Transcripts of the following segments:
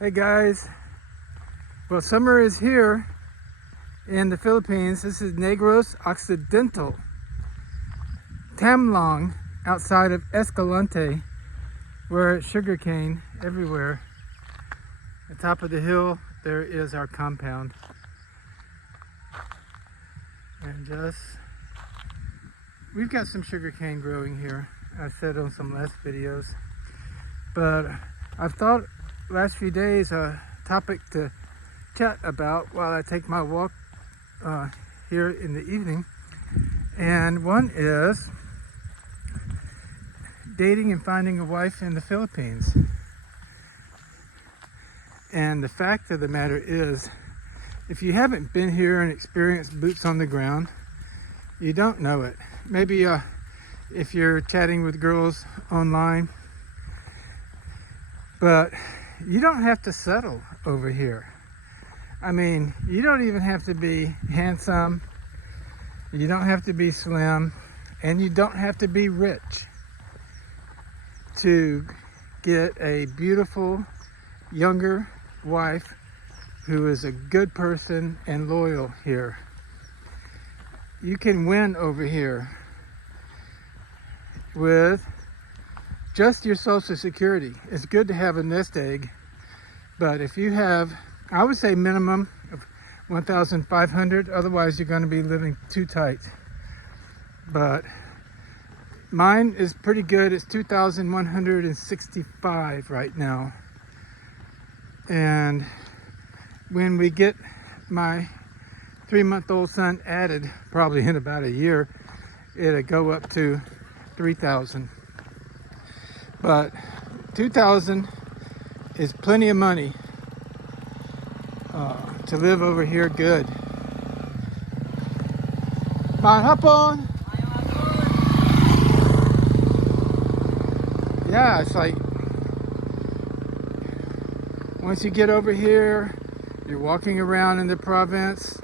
Hey guys, well, summer is here in the Philippines. This is Negros Occidental, Tamlong, outside of Escalante, where it's sugarcane everywhere. At the top of the hill, there is our compound. And we've got some sugarcane growing here. I said on some last videos, but I've thought last few days a topic to chat about while I take my walk here in the evening, and one is dating and finding a wife in the Philippines. And the fact of the matter is, if you haven't been here and experienced boots on the ground, you don't know it. Maybe if you're chatting with girls online, but you don't have to settle over here. I mean, you don't even have to be handsome, you don't have to be slim, and you don't have to be rich to get a beautiful younger wife who is a good person and loyal here. You can win over here with just your Social Security. It's good to have a nest egg, but if you have, I would say minimum of 1,500, otherwise you're going to be living too tight. But mine is pretty good. It's 2,165 right now. And when we get my 3-month-old son added, probably in about a year, it'll go up to 3,000. But 2,000 is plenty of money to live over here good. Mahapon! Yeah, it's like once you get over here, you're walking around in the province.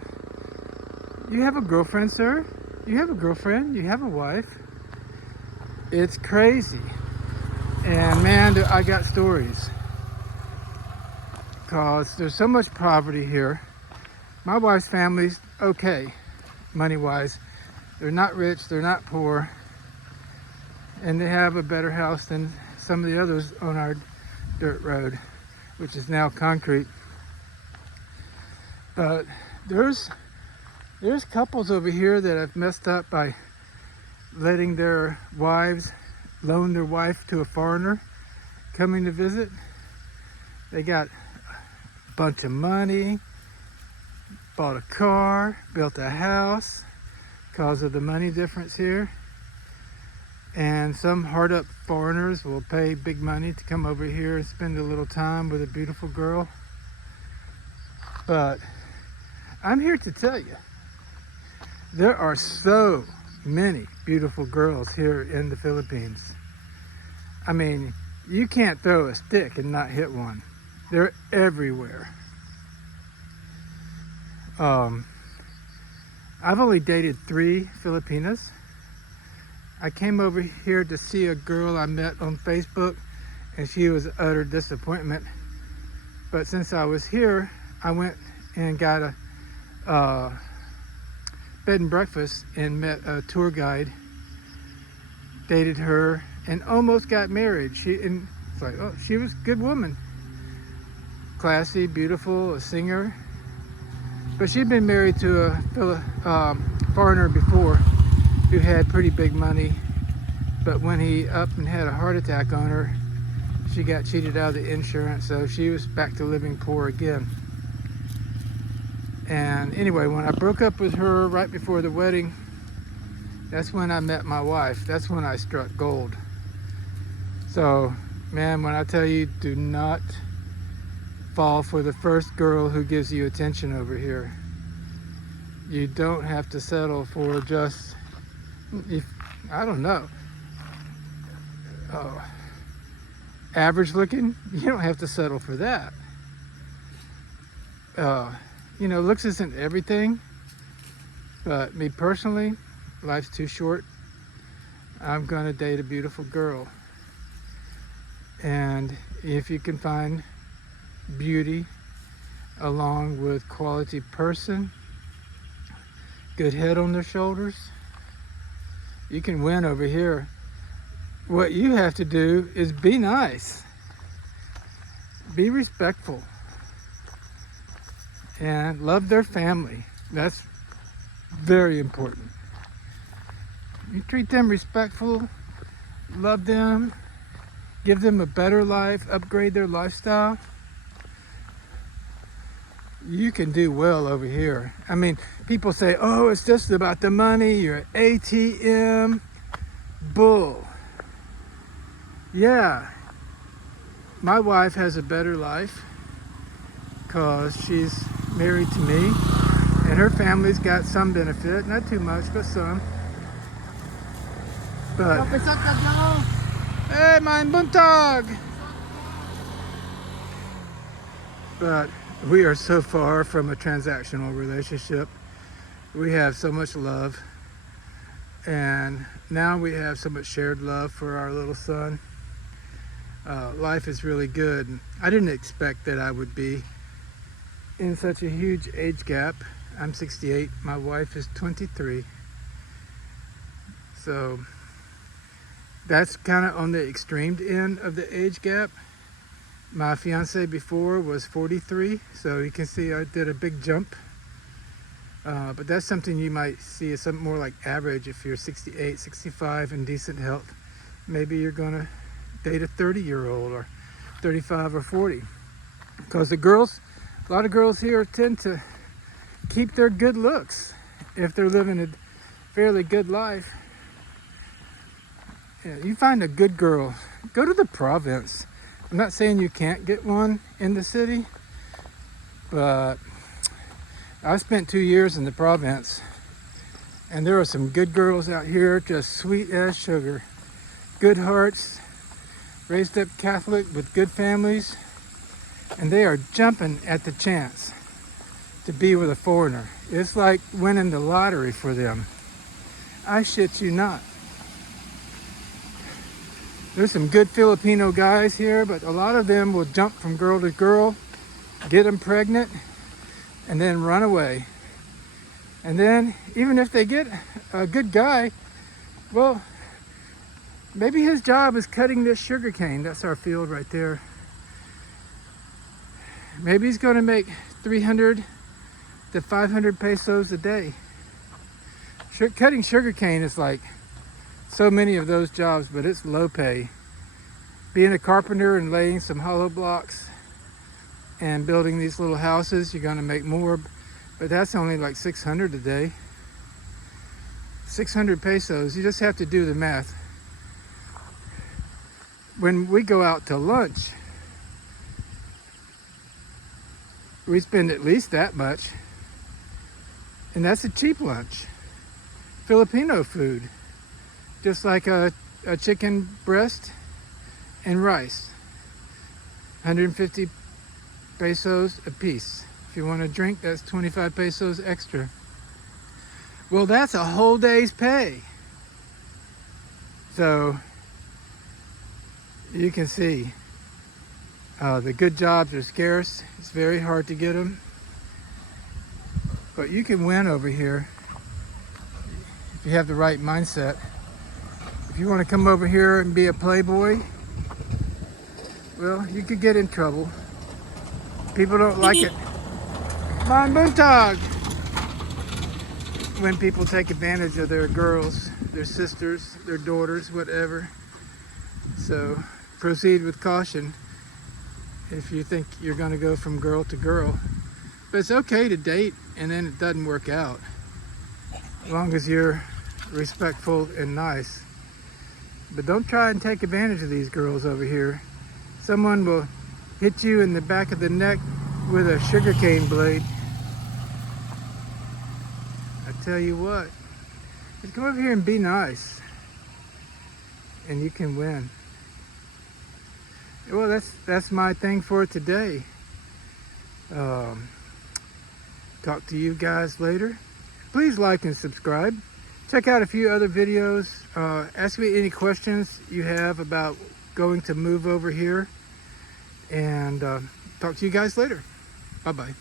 You have a girlfriend, sir? You have a girlfriend? You have a wife? It's crazy. And man, I got stories, because there's so much poverty here. My wife's family's okay, money-wise. They're not rich, they're not poor, and they have a better house than some of the others on our dirt road, which is now concrete. But there's couples over here that have messed up by letting their wives loan their wife to a foreigner coming to visit. They got a bunch of money, bought a car, built a house because of the money difference here. And some hard up foreigners will pay big money to come over here and spend a little time with a beautiful girl. But I'm here to tell you, there are so many beautiful girls here in the Philippines. I mean, you can't throw a stick and not hit one. They're everywhere. I've only dated 3 Filipinas. I came over here to see a girl I met on Facebook, and she was utter disappointment. But since I was here, I went and got a bed and breakfast and met a tour guide, dated her, and almost got married. It's like, oh, she was a good woman, classy, beautiful, a singer, but she'd been married to a foreigner before who had pretty big money. But when he up and had a heart attack on her, she got cheated out of the insurance, so she was back to living poor again. And anyway, when I broke up with her right before the wedding, that's when I met my wife. That's when I struck gold. So, man, when I tell you, do not fall for the first girl who gives you attention over here. You don't have to settle for just, I don't know, average looking. You don't have to settle for that. You know, looks isn't everything, but me personally, life's too short. I'm gonna date a beautiful girl. And if you can find beauty along with quality person, good head on their shoulders. You can win over here. What you have to do is be nice, be respectful, and love their family. That's very important. You treat them respectful, love them, give them a better life, upgrade their lifestyle. You can do well over here. I mean, people say, oh, it's just about the money, you're ATM. Bull. Yeah, my wife has a better life because she's married to me and her family's got some benefit, not too much, but some. But hey, mein Buntag! But we are so far from a transactional relationship. We have so much love, and now we have so much shared love for our little son. Life is really good. I didn't expect that I would be in such a huge age gap. I'm 68, my wife is 23. So that's kind of on the extreme end of the age gap. My fiance before was 43, so you can see I did a big jump. But that's something you might see as something more like average. If you're 68, 65 in decent health, maybe you're gonna date a 30-year-old or 35 or 40. Because the girls, a lot of girls here tend to keep their good looks if they're living a fairly good life. Yeah, you find a good girl, go to the province. I'm not saying you can't get one in the city, but I spent 2 years in the province and there are some good girls out here, just sweet as sugar. Good hearts, raised up Catholic with good families, and they are jumping at the chance to be with a foreigner. It's like winning the lottery for them. I shit you not. There's some good Filipino guys here, but a lot of them will jump from girl to girl, get them pregnant, and then run away. And then, even if they get a good guy, well, maybe his job is cutting this sugar cane. That's our field right there. Maybe he's going to make 300 to 500 pesos a day. Cutting sugar cane is like so many of those jobs, but it's low pay. Being a carpenter and laying some hollow blocks and building these little houses, you're going to make more, but that's only like 600 a day. 600 pesos, you just have to do the math. When we go out to lunch, we spend at least that much, and that's a cheap lunch. Filipino food, just like a chicken breast and rice, 150 pesos a piece. If you want a drink, that's 25 pesos extra. Well, that's a whole day's pay. So you can see the good jobs are scarce. It's very hard to get them, but you can win over here if you have the right mindset. If you want to come over here and be a playboy, well, you could get in trouble. People don't like it. Mein Buntag! When people take advantage of their girls, their sisters, their daughters, whatever. So proceed with caution if you think you're going to go from girl to girl. But it's okay to date and then it doesn't work out, as long as you're respectful and nice. But don't try and take advantage of these girls over here. Someone will hit you in the back of the neck with a sugarcane blade. I tell you what, just come over here and be nice, and you can win. Well, that's my thing for today. Talk to you guys later. Please like and subscribe. Check out a few other videos. Ask me any questions you have about going to move over here. And talk to you guys later. Bye-bye.